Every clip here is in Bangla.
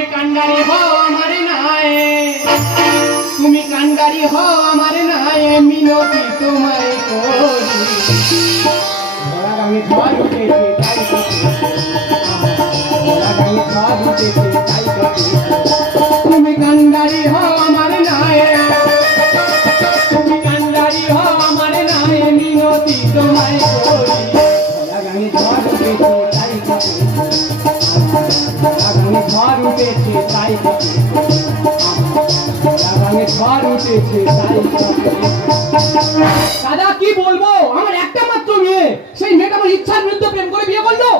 তুমি কান্ডারি হও আমার নাই, তুমি কান্ডারি হও আমার নাই, মিনতি তোমায় করি। ঘোড়া গাঙে ঝড় উঠেছে তাই ঘোড়া গাঙে ঝড় উঠেছে তাই তুমি কান্ডারি হও আমার নাই, তুমি কান্ডারি হও আমার নাই, মিনতি তোমায় করি। ঘোড়া গাঙে ঝড় উঠেছে তাই ঘর উঠেছে তাই ঘর উঠেছে তাই। দাদা কি বলবো, আমার একটা মাত্র মেয়ে, সেই মেয়েটা আমার ইচ্ছার বিরুদ্ধে প্রেম করে বিয়ে করলো।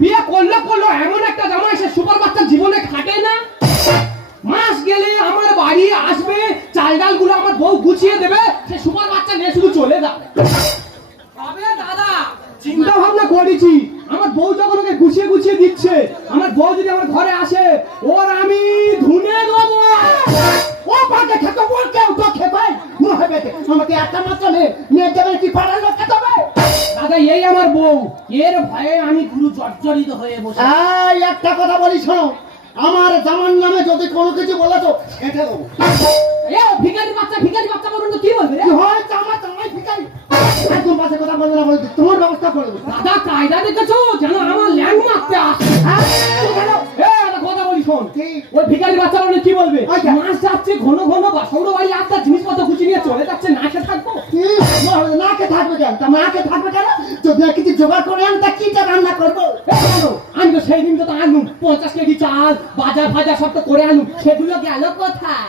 বিয়ে করলো এমন একটা জামাই, সে সুপার বাচ্চা জীবনে খাটে না। মাস গেলে আমার বাড়ি আসবে, চাল ডাল গুলো আমার বউ গুছিয়ে দেবে, সে সুপার বাচ্চা নিয়ে শুধু চলে যাবে। দাদা চিন্তা ভাবনা করেছি, আমার বউ যখন ওকে গুছিয়ে গুছিয়ে দিচ্ছে, আমার বউ যদি আমার ঘরে আসে, ওর আমি ধুনে দেবো। ও পাকে খেতে বল, কেউ তো খেতে হবে, আমাকে একটা মাত্র মেয়ে দেবে কি পাড়ার লোক খেতে হবে। দাদা এই আমার বউ, এর ভয়ে আমি পুরো জর্জরিত হয়ে বসে। এই একটা কথা বলি শোনো, আমার জামার নামে যদি কোনো কিছু বলেছো খেতে দেবো। ভিখারি বাচ্চা বলুন তো কি বলবে? হয় আমার জামাই ভিখারি, একদম বাসে কথা বলবে না, বলে তোমার ব্যবস্থা করে দেবো। দাদা কায়দা দেখেছো যেন আমার ল্যাং মারতে আসে। কথা বলি শোন, ওই ভিখারি বাচ্চা বললে কি বলবে? মাস যাচ্ছে ঘন ঘন সৌর বাড়ি আসতে জিনিসপত্র গুছিয়ে নিয়ে চলে যাচ্ছে, না খেয়ে থাকবো। না খেয়ে থাকবে কেন? তা মা খেয়ে থাকবে কেন? যদি কিছু জোগাড় করে আন, তা কি রান্না করবো? আমি তো সেই দিন তো আনলুম 50 কেজি চাল, বাজার ফাজার সব তো করে আনলুম, সেগুলো গেল কোথায়?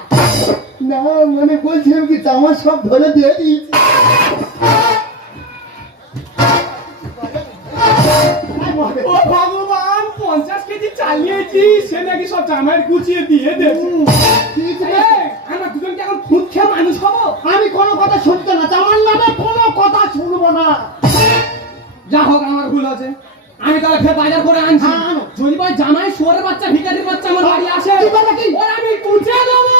না মানে বলছিলাম কি জামা সব ধরে দিয়ে দিয়েছি। ও ভগবান, 50 কেজি চালিয়েছি, সে নাকি সব জামাই গুছিয়ে দিয়ে দেবে। আমরা দুজনকে এখন খুদ খেয়ে মানুষ হবো। আমি কোনো কথা শুনতে না, জামার নামে কোনো কথা শুনবো না। যা হোক আমার ভুল আছে, আমি তাহলে ফের বাজার করে আনছি। যদি ভাই জামাই শুয়োরের বাচ্চা ভিখারির বাচ্চা আমার বাড়ি আসে, ওর আমি কুচে দেবো।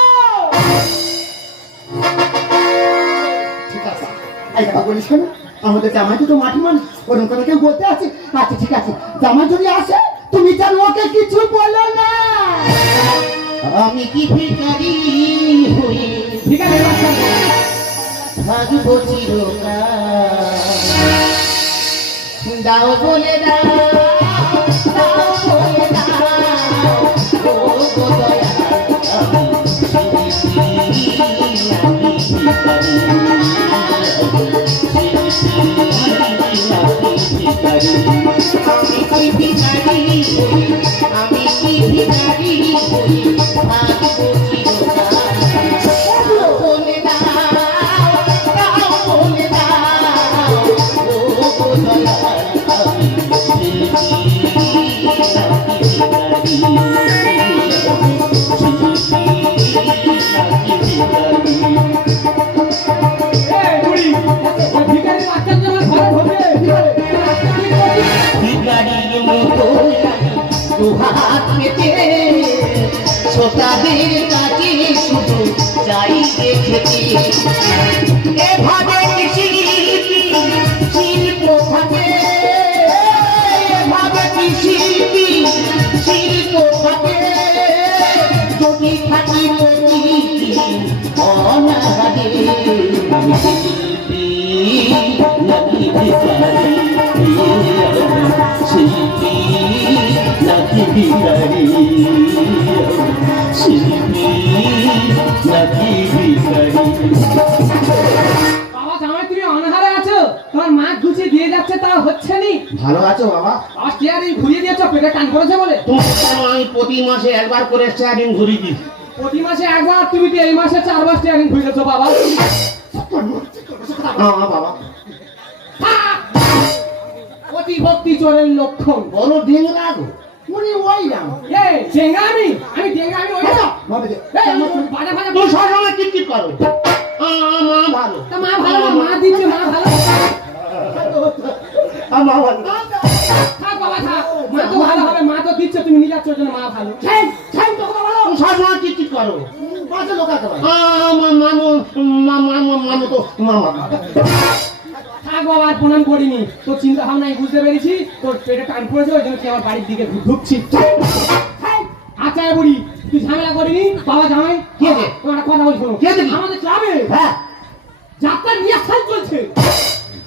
ঠিক আছে, এই কথা বলিস কেন? আমাদের জামাই তো মাটি মানুষ, ওরকম কথা কেউ বলতে আছে? আচ্ছা ঠিক আছে, জামাই যদি আসে তুমি যেন ওকে কিছু বলো না। আমি কি ভিখারি হই, ভিখারির বাচ্চা থাকবো চিরকাল, দাও বলে দাও, দাও বলে দাও, ও গো দয়া, আমি কি ভিখারি, আমি কি ভিখারি হই, থাকবো চিরকাল, বলে দাও, দাও বলে দাও, ও গো দয়া, আমি দুহাত পেতে শ্রোতাদের কাছে শুধু চাই দেখতে, এভাবে শিল্প থাকে, এভাবে শিল্প থাকে, যদি থাকি অনাহারে শিল্পী নাকি ভিখারি, শিল্পী নাকি ভিখারি, শিল্পী নাকি ভিখারি। বাবা জামাই তুমি অনাহারে আছো, তোমার মা গুছিয়ে দিয়ে যাচ্ছে, তা হচ্ছে নি। ভালো আছো বাবা? আর স্টিয়ারিং ঘুরিয়ে দিয়েছো, পেটে টান করেছে বলে। আমি প্রতি মাসে একবার করে স্টিয়ারিং ঘুরিয়ে দিই। প্রতি মাসে একবার? তুমি তো এই মাসে 4 বার স্টিয়ারিং ঘুরিয়েছো বাবা। বাবা অতি ভক্তি চোরের লক্ষণ। বড় ডেঙ্গা গো, মনে ওই নাম। এই ডেঙ্গা, আমি ডেঙ্গা, আমি ওই না। বাজা বাজা তুই সবসময় কিট করো। মা ভালো, তা মা ভালো না, মা দিচ্ছে, মা ভালো। মা ভালো থাক বাবা থাক, মা তো ভালো হবে, মা তো দিচ্ছে, তুমি নিয়ে যাচ্ছ জন্য মা ভালো। সবসময় কিট করো, বাজে লোক আছে। মামু তো মামা। থাক বাবা, আর প্রণাম করিনি, তোর চিন্তা ভাবনা বুঝতে পেরেছি, তোর পেটে টান পড়েছে, ওই জন্য তুই আমার বাড়ির দিকে ঢুকছি। আচ্ছা বুড়ি তুই ঝামেলা করিনি বাবা জামাই কি হয়েছে? তোমার একটা কথা বলি শোনো কি হয়েছে? আমাদের ক্লাবে হ্যাঁ যাত্রা নিয়ে সাল চলছে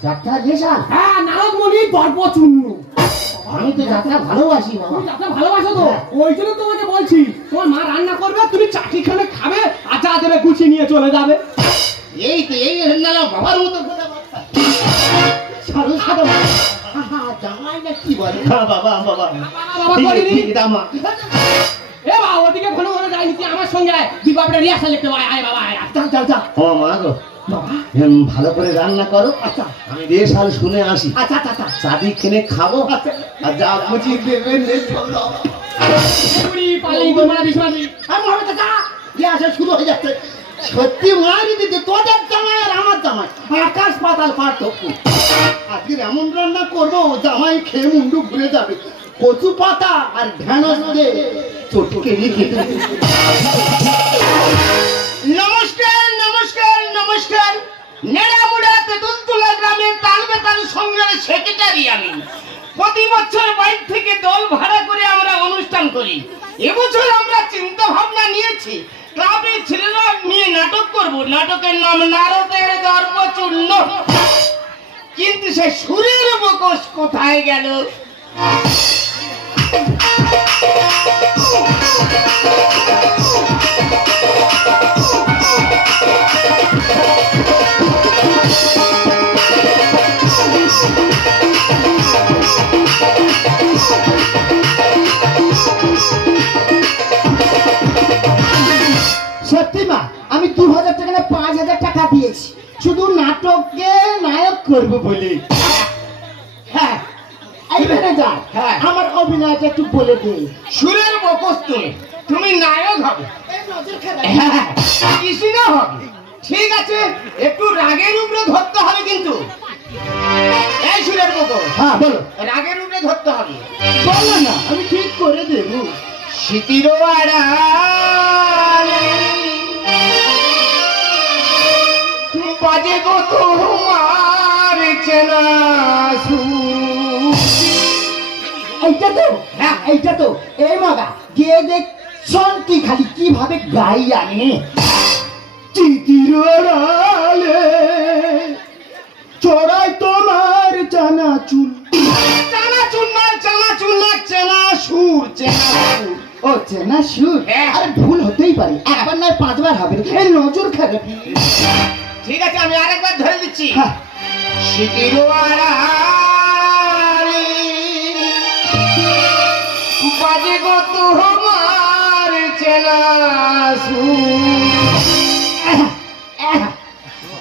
যাত্রা রেশাল হ্যাঁ নারদমণি দর্পচূর্ণ আমি তো যাত্রা ভালোবাসি বাবা তুমি যাত্রা ভালোবাসো তো হ্যাঁ। ওই জন্য তোমাকে বলছি তোমার মা রান্না করবে তুমি চাটনিখানে খাবে আচার দেবে গুছিয়ে নিয়ে চলে যাবে এই তো এই না বাবার মতো কথাবার্তা সারু সারু জামাই না কি বলে বাবা বাবা বাবা করিনি দামা এ বাবা ওদিকে ঘন ঘন যাইনি তুই আমার সঙ্গে আয় তুই বাপরে রিহার্সাল লিখতে আয় আয় বাবা আয় যাও যাও যাও ও মা গো বাবা ভালো করে রান্না করো আচ্ছা আমি রেশাল শুনে আসি আচ্ছা আচ্ছা আচ্ছা চাঁদি কিনে খাবো আচ্ছা আর যা বুঝি দেবেন বুড়ি পালি গোমারা বিশমারি আমি হবে তো যা আসে শুরু হয়ে যাচ্ছে সত্যি মারি দিতে তোদের জামাই আর আমার জামাই আকাশ পাতাল পার্থক্য আজকে এমন রান্না করবো জামাই খেয়ে মুন্ডু ঘুরে যাবে কচু পাতা আর ঢেঁড়স দিয়ে চটকে রেখে দেবে। নমস্কার নমস্কার নমস্কার নেড়ামুড়া তেঁতুলতলা গ্রামের তালবেতাল সংঘের সেক্রেটারি আমি প্রতি বছর বাইর থেকে দল ভাড়া করে আমরা অনুষ্ঠান করি এবছর আমরা চিন্তা ভাবনা নিয়েছি ক্লাবের ছেলেরা নিয়ে নাটক করব নাটকের নাম নারদের দর্পচূর্ণ কিন্তু সে সুরের বকশ কোথায় গেল সত্যি মা আমি 2000 টাকা না 5000 টাকা দিয়েছি শুধু নাটকে নায়ক করব বলে হ্যাঁ এই ম্যানেজার হ্যাঁ। আমার অভিনয়টা একটু বলে দে সুরের বকশ তুমি নায়ক হবে হ্যাঁ, কৃষ্ণ হবে ঠিক আছে একটু রাগের উপরে ধরতে হবে কিন্তু এই সুরের বকশ হ্যাঁ বলো রাগের উপরে ধরতে হবে বলো না আমি ঠিক করে দেবো শীতির আড়ালে বাজে গো তোমার চেনা সুর। এইটা তো হ্যাঁ এইটা তো এই মাগা গিয়ে দেখ শোন কি খালি কিভাবে গাই আমি চিতির আড়ালে চড়াই তোমার জানা চুল চানাচুর না চানাচুর না চেনা সুর চেনা সুর ও চেনা সুর হ্যাঁ। আরে ভুল হতেই পারে একবার নয় 5 বার হবে এই নজর খারাপ ঠিক আছে আমি আরেকবার ধরে দিচ্ছি হ্যাঁ শীতির আড়ালে বাজে গো তোমার চেনা সুর।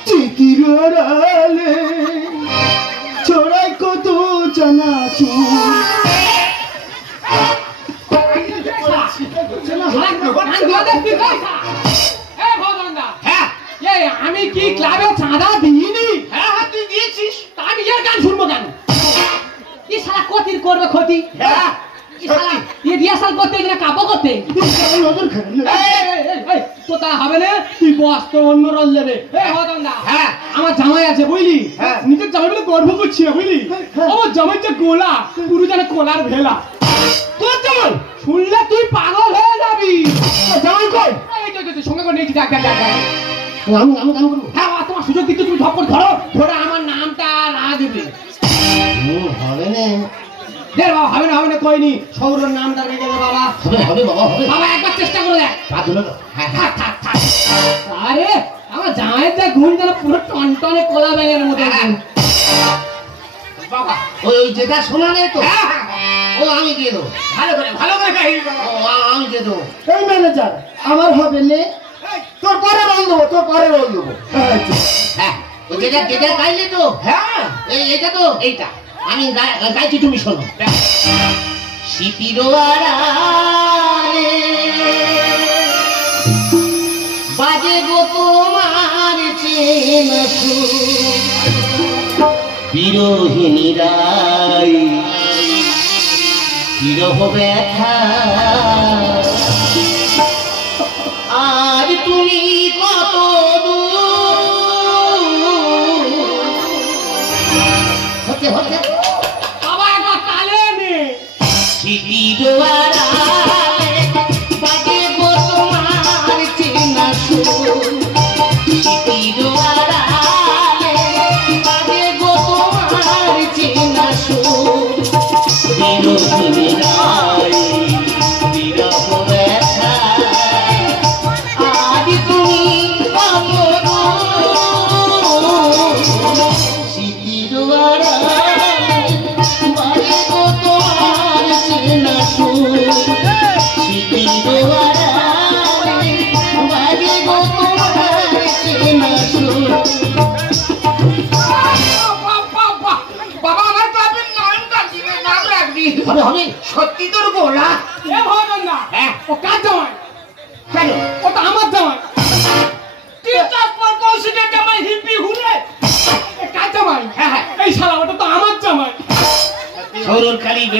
চিতির আড়ালে চড়াই কত জানা চুল হ্যাঁ আমি কি ক্লাবে চাঁদা দিইনি হ্যাঁ হ্যাঁ তুই দিয়েছিস তা আমি এর গান শুনবো কেন কি শালা ক্ষতির করবে ক্ষতি হ্যাঁ কি শালা ये রিহার্সাল করতে না কাবো করতে নজর খারাপ তো তা হবে না তুই বস তো অন্য রোল নেবে হদন্দা হ্যাঁ আমার জামাই আছে বুঝলি হ্যাঁ। নিজের জামাই বলে গর্ব করছি না বুঝলি আমার জামাই যে গোলা পুরো জানে কোলার ভেলা তোর জামাই শুনলে তুই পাগল হয়ে যাবি জামাই কই এই তো সঙ্গে করে নিয়েছি ডাক আমি আমি কেন করবো হ্যাঁ তোমার সুযোগ দিতে তুমি ধপ করে ধরো ধরে আমার নামটা না দেবে হবে না দে বাবা হবে না কইনি সৌরর নামটা রেখে দে বাবা হবে হবে বাবা হবে বাবা একবার চেষ্টা করে দেখ কাজ হলো তো থাক, থাক, থাক। আরে আমার জামাইয়ের যা গুণ যেন পুরো টনটনে কলা ব্যাঙের মতো বাবা ওই ওই যেটা শোনা নেই তো হ্যাঁ, হ্যাঁ, ও আমি দিয়ে দেবো ভালো করে গাইবি বাবা ও আমি দিয়ে দেবো এই ম্যানেজার আমার হবে নে তোর পরে রোল দেবো তোর পরে রোল দেবো হ্যাঁ ওই যেটা যেটা গাইলে তো হ্যাঁ এই এটা তো এইটা আমি গাইছি তুমি শোনো শীতির আড়ালে বাজে গো তোমার চেনা সুর বিরোহিনীরাই বিরহ ব্যথা আর তুমি কত দূর হতে হতে বাবা একবার তালে নে শীতির আড়ালে বাজে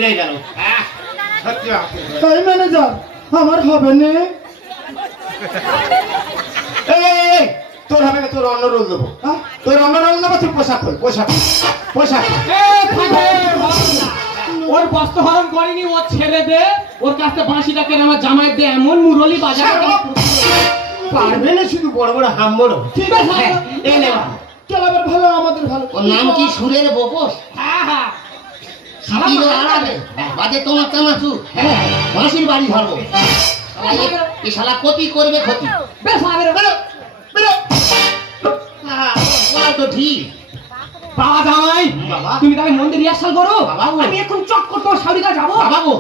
বেড়ে গেল। সত্যি আছে। তাই ম্যানেজার আমার হবে না। এই, এই, এই, তোর হবে না, তোর অন্য রোল দেবো। হ্যাঁ? তোর অন্য রোল দেবো, তুই পোশাক খোল, পোশাক খোল, পোশাক খোল। ওর বস্ত্র হরণ করেনি, ওর ছেড়ে দে, ওর কাছে বাঁশিটা কেন আমার জামাই দে, এমন মুরলি বাজার পারবে না শুধু বড় বড় হাম বড়। ঠিক আছে এই নে বাবা। ক্লাবের ভালো আমাদের ভালো। ওর নাম কি? সুরের বকস। হ্যাঁ হ্যাঁ সিটিরও আড়ালে, বাদে তোমার চানাচুর। বাঁশির বাড়ি ধরবো। শালা এই শালা ক্ষতি করবে, ক্ষতি। বেশ হবে রে। বেরো, বেরো। ওরা তো ঠিক। বাবা জামাই বাবা। তুমি তাহলে মন্দির রিহার্সাল করো, বাবা গো। আমি এখন চট করে তোমার শাড়িটা যাবো। বাবা গো,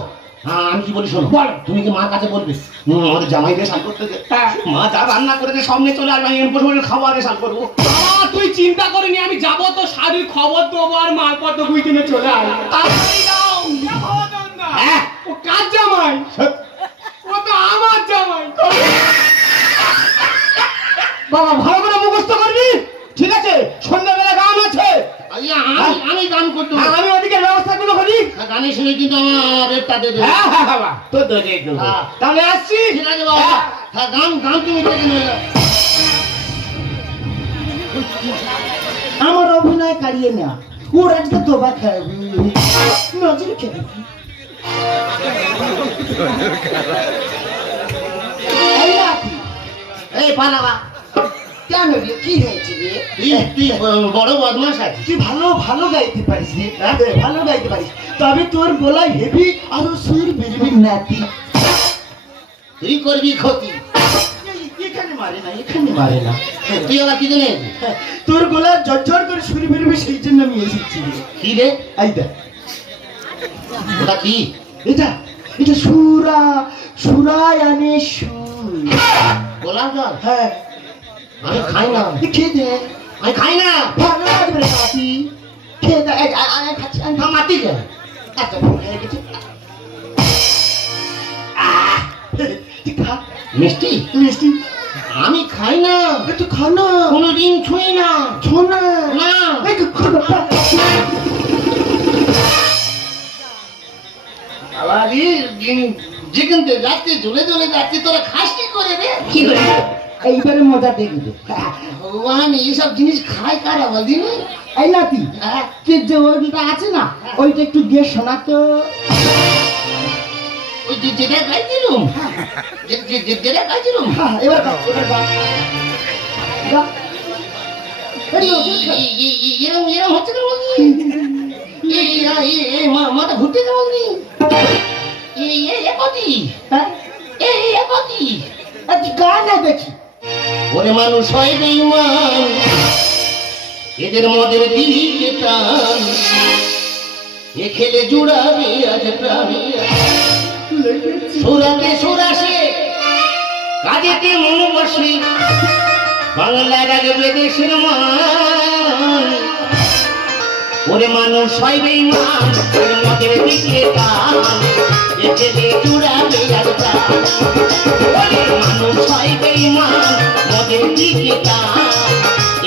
হ্যাঁ আমি কি বলি শোনো, বলো। তুমি কি মার কাছে বলবে আমাদের জামাই রেশাল করতে দে। হ্যাঁ। মা যা রান্না করে দে সামনে চলে আসবে, আমি বসে বসে খাবার রেশাল করবো। বাবা তুই চিন্তা করিনি, আমি যাবো তো শাড়ির খবর দেবো আর মালপত্র বুঝ কিনে চলে আসবো। তাড়াতাড়ি যাও। হ্যাঁ। ও কার জামাই? ও তো আমার জামাই। বাবা ভালো করে মুখস্থ করবি, ঠিক আছে? সন্ধ্যাবেলা গান আছে, আমি গান করতে, আমি ওদিকে ব্যবস্থা গুলো করি। গানের সঙ্গে কিন্তু আমার রেটটা দে দেবে। হ্যাঁ হ্যাঁ বাবা, তোর তো রেট দেবো। তাহলে আসছি, ঠিক আছে বাবা। হ্যাঁ, গান গান তুমি দেখে নিয়ে যাও। আমার অভিনয় কারিয়ে না, ওর আজকে তোবা খাবি, নজর খেবি। এই পালাবা, কেন রে, কি হয়েছে রে? তুই বড় বদমাশ আছিস। তুই ভালো ভালো গাইতে পারিস রে, ভালো গাইতে পারিস, তবে তোর গলায় হেভি আরো সুর বেরবি নাতি। তুই করবি ক্ষতি। এখানে মারে না, এখানে মারে না। তুই আবার কি জানিস? তোর গলা ঝরঝর করে সুর বেরবি, সেই জন্য আমি এসেছি। কি রে? এই দেখ, ওটা কি? এটা এটা সুরায়ানে সুর। গোলাপ জল? হ্যাঁ, আমি খাই না, খেয়ে দে, আমি খাই না। ভালো লাগবে রে নাতি, খেয়ে দে। আমি খাচ্ছি, আমি আমার মাটি কেন? আচ্ছা, ভুল হয়ে গেছে। তুই খা মিষ্টি? মিষ্টি, আমি খাই না, একটু খা না, কোনোদিন ছুঁই না। ছোনা না। আবারই যেখান থেকে যাচ্ছে চলে চলে যাচ্ছে, তোরা খাস কি করে রে? কি করে? এইবারে মজা দেখবে। ভগবান এইসব জিনিস খায় কারা বলছি না? এই নাতি, তুই যে ওইটা আছে না, ওইটা একটু দিয়ে শোনা তো। ওই যেটা খাইছিলুম, যেটা খাইছিলুম। হ্যাঁ, এবার গা, এবার গা। গা। এই লো, এরম এরম হচ্ছে না বলছি। মাথা ঘুরতে না বলছি। কতি হ্যাঁ, কতি তুই গা না দেখি। ওরে মানুষ হয় বেঈমান, এদের মদের দিকে টান, এ খেলে জুড়াবে আজ প্রাণে। সুরাতে সুরাসে কাজেতে মন বসে, বাংলার রাগবে দেশের মান। ওরে মানুষ হয় বেঈমান, এর মদের দিকে টান, এ খেলে জুড়াবে আজ প্রাণ। ওরে মানুষ হয় বেঈমান, মদের দিকে টান,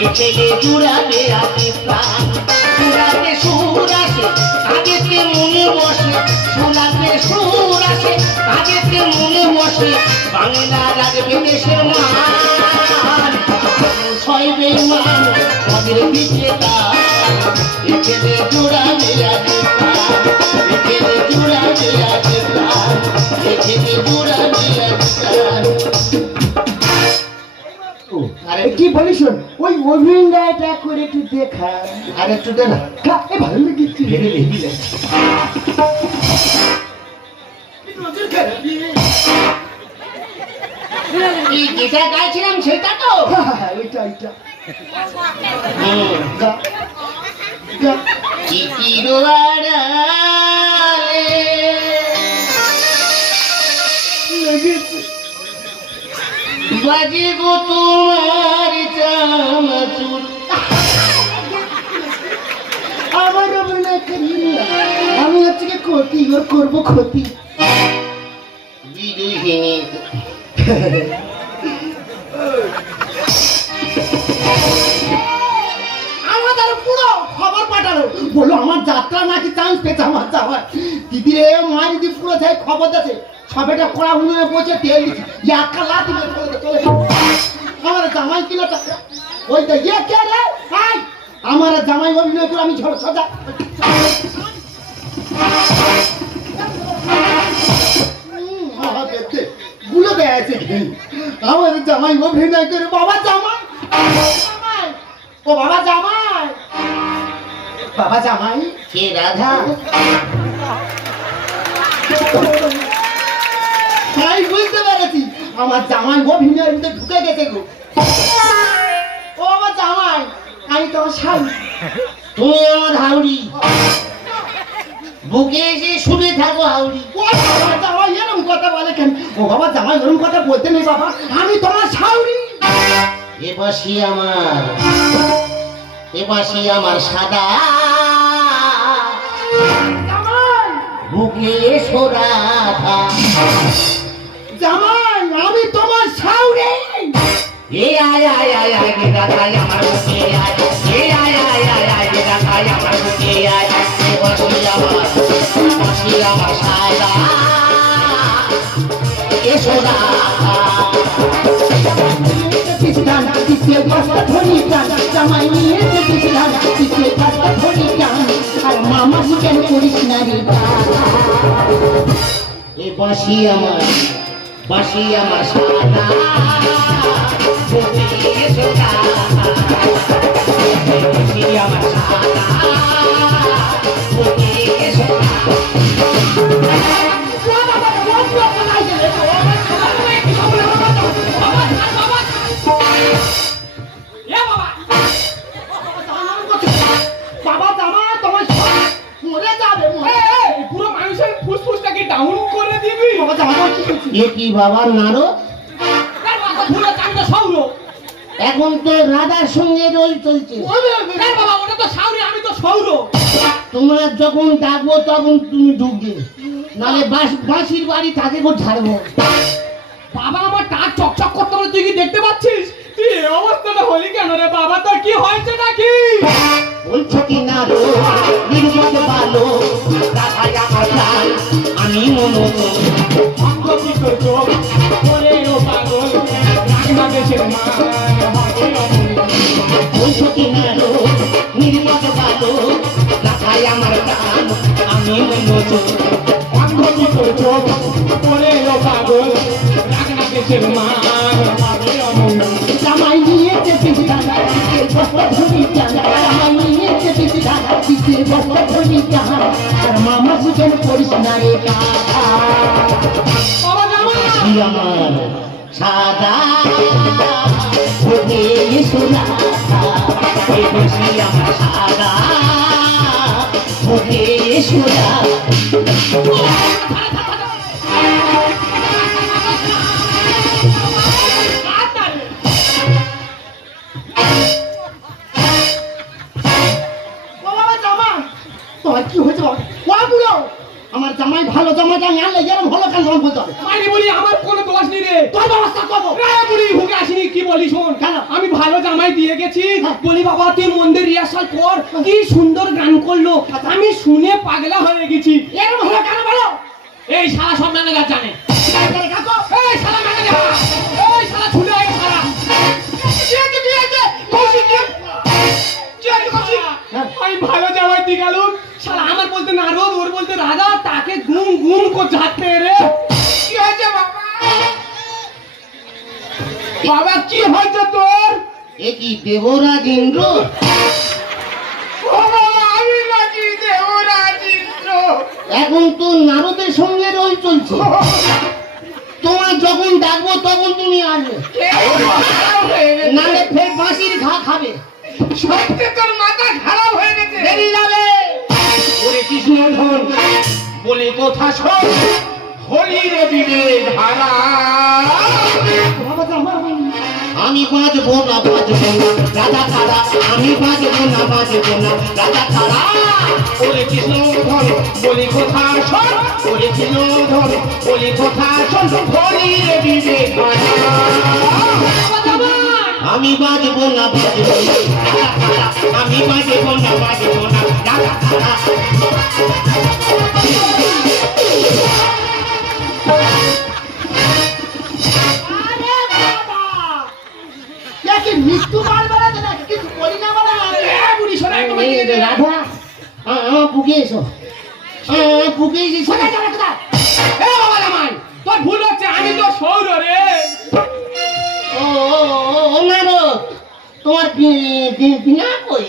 এ খেলে জুড়াবে আজ প্রাণ। সুরাতে সুরাসে কাজেতে মনে বসে, সুরাতে সুরাসে কাজেতে মনে বসে, বাংলা রাগবে দেশের মান। ছয় বেঈমান মদের দিকে টান, এ খেলে জুড়াবে আজ প্রাণ, এ খেলে জুড়াবে আজ প্রাণ, এ খেলে জুড়াবে আজ প্রাণ। আরে কি বলিস শোন, ওই অভিনয়টা করে একটু দেখা। আর একটু দে না, খা, এ ভালো লেগেছে। ভেবে লেগে যাচ্ছে। এই যেটা গাইছিলাম সেটা তো? হ্যাঁ, ওইটা ওইটা। হুম। গা, গা। চিঠির আড়ালে লেগেছে। বাজে গো তোমার চানাচুর। আমার অভিনয় করি না, আমি হচ্ছে কি ক্ষতি, ওর করবো ক্ষতি। বিজয়িনী আমাদের পুরো খবর কাটালো, বললো আমার যাত্রা নাকি চান্স পেয়েছে আমার যাওয়ার। দিদি রে মায়ের দিদি পুরো যাই খবর আছে, সবেটা কড়া উনুনে বসে তেল দিচ্ছে, একটা লাঠি মেরে চলে আমার জামাই কিলো টাকা ওই তো ইয়ে কে রে আই আমার জামাই অভিনয় করে আমি ঝড় সোজা গুলো দেয়াছে আমার জামাই অভিনয় করে বাবা জামাই ও বাবা জামাই বাবা জামাই কে রাধা? আমি বুঝতে পেরেছি আমার জামাই অভিনয়ের ভিতরে ঢুকে গেছে গো। ও আমার জামাই আমি তোমার স্বামী। তুমি আমার হাউড়ি, বুকে এসে শুনে থাকো হাউড়ি। ও বাবা জামাই এরকম কথা বলে কেন? ও বাবা জামাই এরকম কথা বলতে নেই বাবা, আমি তোমার শাউরি। এ পাশে আমার সাদা জামাই বুকে এসো রাধা। জামাই আমি তোমার শাউরি। এ আয় আয় আয় আয় রে রাধা আমার বুকে আয়, এ আয় আয় আয় আয় রে রাধা আমার বুকে আয়। এ পাশে আমার সাদা এসো রাধা। জামাই নিয়েছে পিছলা পিছিয়ে কাজটা ধরি গান আর মামা কেন করিস না রে এ বাঁশি আমার সাদা বুকে এসো রাধা। এ বাঁশি আমার সাদা বুকে এসো রাধা। বাবা জামা তোমার মরে যাবে পুরো মানুষের ফুসফুসটাকে ডাউন করে দিবি। বাবা জামা কি করছিস? এ কি বাবার নাড়ো? পুরো চাকরিটা সৌর। এখন তো রাধার সঙ্গে রোল চলছে। বাবা ওটা তো সাউরি, আমি তো সৌর। তোমার যখন ডাকবো তখন তুমি ঢুকবে, নালে বাঁশির বাড়ি তাকে করে ছাড়বো। বাবা আমার টাক চকচক করতে বলে তুই কি দেখতে পাচ্ছিস? তুই এই অবস্থাটা হলি কেন রে বাবা? তোর কি হয়েছে নাকি? বলছো কি না রো নির্মল ভালো রাধায় আমার প্রাণ আমি মনো। অন্ধ কি তোর চোখ ওরে ও পাগল রাগনা দেশের মান হবে অমূল্য। বলছো কি না রো নির্মল ভালো রাধায় আমার প্রাণ আমি মনো। অন্ধ কি তোর চোখ ওরে ও পাগল রাগনা দেশের মান হবে অমূল্য। জামাই নিয়েছে পিছলা পিছিয়ে বস্তা ধরি গান জামাই নিয়েছে পিছলা পিছিয়ে বস্তা ধরি গান আর মামা কেন করিস না রে বাবা জামা বাঁশি আমার সাদা বুকে এসো রাধা। এ বাঁশি আমার সাদা বুকে এসো রাধা। বাবা জামা তোমার কি হয়েছে বাবা? ওয়া বুড়ো আমার জামাই ভালো জামাইটা আনলে এরকম হলো কেন বলতে হবে? মাইরি বলি আমার কোনো দোষ নেই রে। তোর ব্যবস্থা করবো। রায় বুড়ি হুকে আসিনি কি বলি শোন। কেন? আমি ভালো জামাই দিয়ে গেছি। বলি বাবা তুই মন্দির রিহার্সাল কর, কি সুন্দর গান করলো। আমি শুনে পাগলা হয়ে গেছি। এরকম হলো কেন বলো? এই শালা সব ম্যানেজার জানে। তারপরে কাকু এই শালা ম্যানেজার, এই শালা ছুলে আয় শালা। আমি ভালো জামাই দিয়ে গেলুম, শালা আমার বলতে নারদ, ওর বলতে রাধা, তাকে গুম গুম করে ঝাড়তে রে। কি হয়েছে বাবা? বাবা কি হয়েছে তোর? এ কি দেবরাজ ইন্দ্র? ও বাবা, আমি নাকি দেবরাজ ইন্দ্র? এখন তো নারদের সঙ্গে রোল চলছে। তোমার যখন ডাকবো তখন তুমি আসবে, নালে ফের বাঁশির ঘা খাবে। সত্যি তোর মাথা খারাপ হয়ে গেছে। বেরিয়ে যাবে। ওরে কৃষ্ণধন বলে কথা শোন, হরির বিবেক হারা। বাবা জামা আমি বাঁচবো না রাধা ছাড়া, আমি বাঁচবো না রাধা ছাড়া। ওরে কৃষ্ণধন বলে কথা শোন, ওরে কৃষ্ণধন বলে কথা শোন, হরির বিবেক হারা। আমি বাজবো না আমি বাজবো না মৃত্যু মার বেড়াতে না কিছু করি না বলা বুড়ি শোনা একটু রাধা আমার বুকে এসো বুকে এসে এ বাবা জামাই তোর ভুল হচ্ছে আমি তো সৌর রে ও মারো তোমার বিনা কই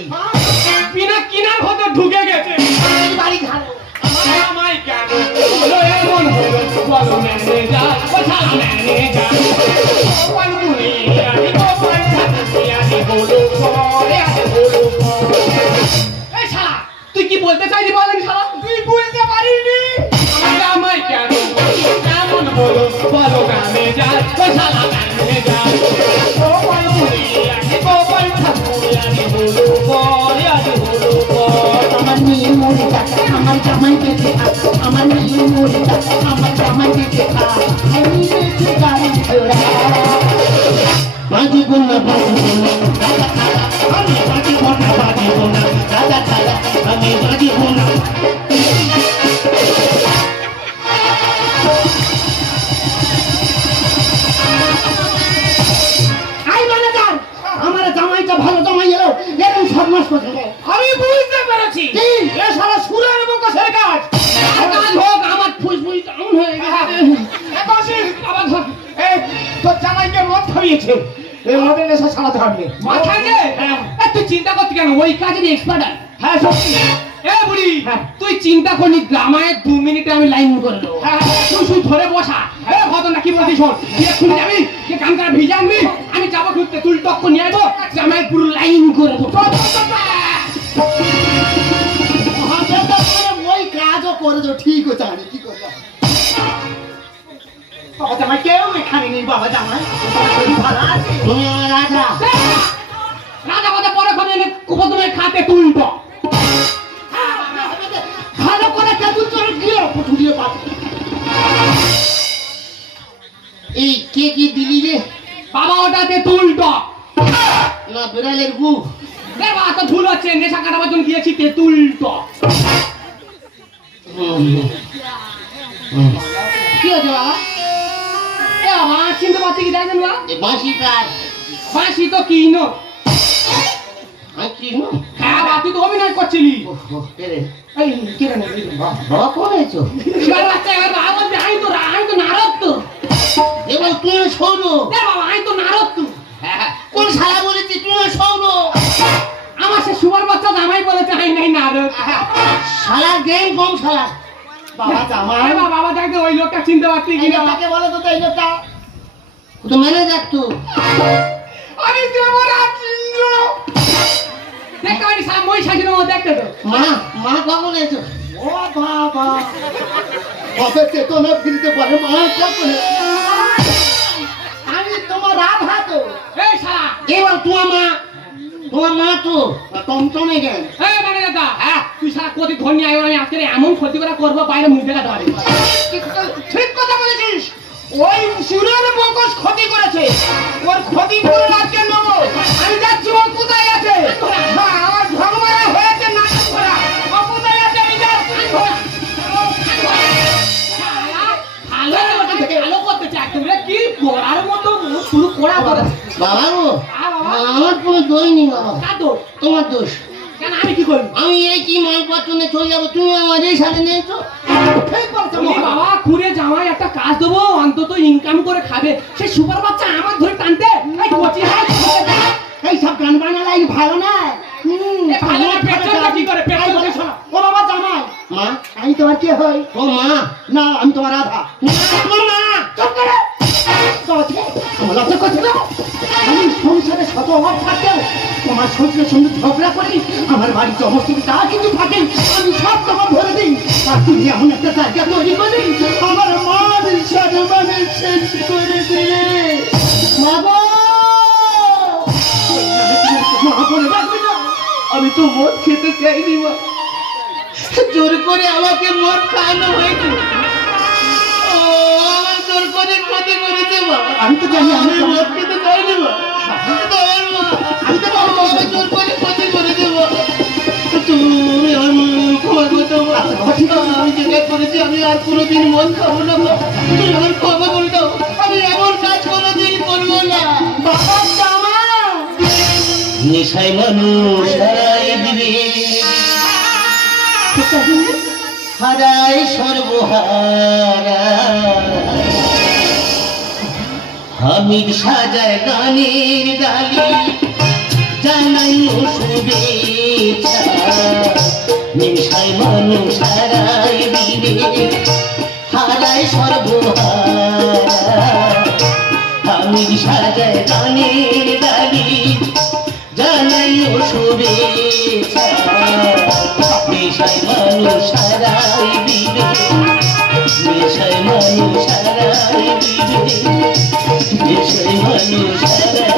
বিনা কিনার ভেতর ঢুকে গেছে বাড়ি ঘাড়ো জামাই কেন বলো এমন হলো বলো ম্যানেজার কথা ম্যানেজার কোন মুনি আমি তো আমি বলো পরে আমি বলো এই শালা তুই কি বলতে চাইলি বলেন শালা তুই বলতে পারিনি আমার জামাই কেন এমন হলো বলো ম্যানেজার কথা ম্যানেজার কোন মুনি আমি তো আমি বলো পরে আমি বলো আমার মেয়ে মরে যাচ্ছে আমার জামাই বেঁচে থাকো আমার মেয়ে মরে যাচ্ছে আমার জামাই বেঁচে থাকো আমি বেঁচে গাড়ি ঘোড়া বাজবো না আমি বাজবো না রাজা ছাড়া আমি বাজবো না আই ম্যানেজার আমার জামাইটা ভালো জামাই এলো এরকম সব নষ্ট করে দেবে। আমি বুঝতে পেরেছি কি? এ সারা সুরের মুখোশের কাজ আর কাজ হোক আমার ফুসফুস ডাউন হয়ে গেছে একাশি আবার ধর এই তোর জামাইকে মদ খাইয়েছে এই মদের নেশা সারাতে হবে মাথা যে তুই চিন্তা করতে কেন ওই কাজের এক্সপার্ট আর হ্যাঁ সত্যি এ বুড়ি হ্যাঁ। তুই চিন্তা করলি গ্রামায় 2 মিনিটে আমি লাইন করে দেবো হ্যাঁ। তুই শুধু ধরে বসা এ ঘটনা কি বলছিস শোন তুই এক্ষুনি যাবি যে কাম করা ভিজে আনবি আমি যাবো ঘুরতে তুই টক্কর নিয়ে আসবো গ্রামায় পুরো লাইন করে দেবো চল, চল, চল, চল। হবে তো করে ওই কাজও করে দাও ঠিক আছে আমি কি করবো বাবা জামাই কেউ এখানে নেই বাবা জামাই তোমার শরীর ভালো আছে তুমি আমার রাজা রাজা কথা পরে খাবে প্রথমে খাতে তুলবো ভালো করে কেবল চলে গিয়ে পুতুলিয়ে পাবে এই কে কি দিলি রে বাবা ওটাতে তুলটো না বিড়ালের গু এ বাবা তো ভুল হচ্ছে নেশা কাটাবার জন্য দিয়েছি তেঁতুলটো কি হচ্ছে বাবা এ বাবা চিনতে পারছি কি দেখেন বাবা বাঁশি কার বাঁশি তো কিনো আঁকি না হ্যাঁ বাবা তুই তো অভিনয় করছিলি রে এই কিরে না বাবা করেছো এবার বাচ্চা এবার বাবা বলছে আমি তো নারদ তো এবার তুমি শোনো এ বাবা আমি তো নারদ তো কোন শালা বলেছি তুমি শোনো আমার সে সুবার বাচ্চা জামাই বলেছে আমি নাই নারদ শালা গেম কম শালা বাবা জামাই আরে বাবা বাবা দেখতে ওই লোকটা চিনতে পারছি এই কিনা লোকটাকে বলো তো এই লোকটা ও তো ম্যানেজার তো আমি দেবরাজ ইন্দ্র দেখতে পারি মই সাজির মধ্যে দেখতে তো মা কখন এসো ও বাবা কবে চেতনা ফিরতে পারে মা কখন আমি তোমার রাধা তো এই শালা এবার তোমার মা তো টমটমে গেল এই মানে দাদা হ্যাঁ তুই শালা কোটি ধনী আয় আমি আজকে এমন ক্ষতি করে করবো বাইরে মুখ দেখা ধরে ঠিক কথা বলেছিস ওই সুরের মুখোশ ক্ষতি করেছে ওর ক্ষতি পুরো আজকে নেবো আমি যাচ্ছি ও কোথায় আছে হ্যাঁ, আমার ভগবানের হয়েছে নাটক করা ও কোথায় আছে আমি যাচ্ছি ভালো করতে চাই তোমরা কি করার মতো শুরু করা বলে বাবা গো হ্যাঁ, বাবা। আমার কোনো দোষ নেই বাবা কার দোষ? তোমার দোষ কেন আমি কি করবো আমি এই কি মালপত্র নিয়ে চলে যাবো তুমি আমার এই সাথে নিয়েছো ঠিক বলছো বলি বাবা খুঁড়ে জামাই একটা কাজ দেবো অন্তত ইনকাম করে খাবে সেই সুপার বাচ্চা আমার ধরে টানতে এই কচি হাত এই সব গান বানালাই ভালো না এ ভালো না, পেট চলবে কি করে? পেট এই চলবে বলে শোনো। ও বাবা জামাই মা আমি তোমার কে হই ও মা না আমি তোমার রাধা ও মা চুপ করে তোমার লজ্জা করছে না আমি সংসারে শত অভাব থাকতেও তোমার শ্বশুরের সঙ্গে ঝগড়া করি আমার বাড়ির সমস্ত যা কিছু থাকে আমি সব তোমার ভরে দিই আর তুমি এমন একটা জায়গা তৈরি করে আমার মার সম্মানে শেষ করে দিলে মা গো! মা বলে রাখবে না আমি তো মদ খেতে চাইনি মা জোর করে আমাকে মদ খাওয়ানো হয়েছে ও আমার জোর করে ক্ষতি করেছে মা আমি তো জানি আমি আমি মদ খেতে চাইনি মা আমি তো বাবা বাবা জোর করে ক্ষতি করে দেবো। তুমি আমার ক্ষমা করে দাও মা। আমি যেটা করেছি আমি আর কোনোদিন মদ খাবো না মা। তুমি আমার ক্ষমা করে দাও। আমি এমন কাজ কোনোদিন করবো না। বাবা জামা নেশায় মানুষ হারায় দিবে, হারায় সর্বহারা। হামিদ সাজায় গানের ডালি, জানাই শুভেচ্ছা। নেশায় মানুষ হারায় দিবে, হারায় সর্বহারা। হামিদ সাজায় গানের ডালি, জানাই শুভেচ্ছা। নেশায় মানুষ হারায় দিবে, নেশায় মানুষ হারায় দিবে, নেশায় মানুষ হারায়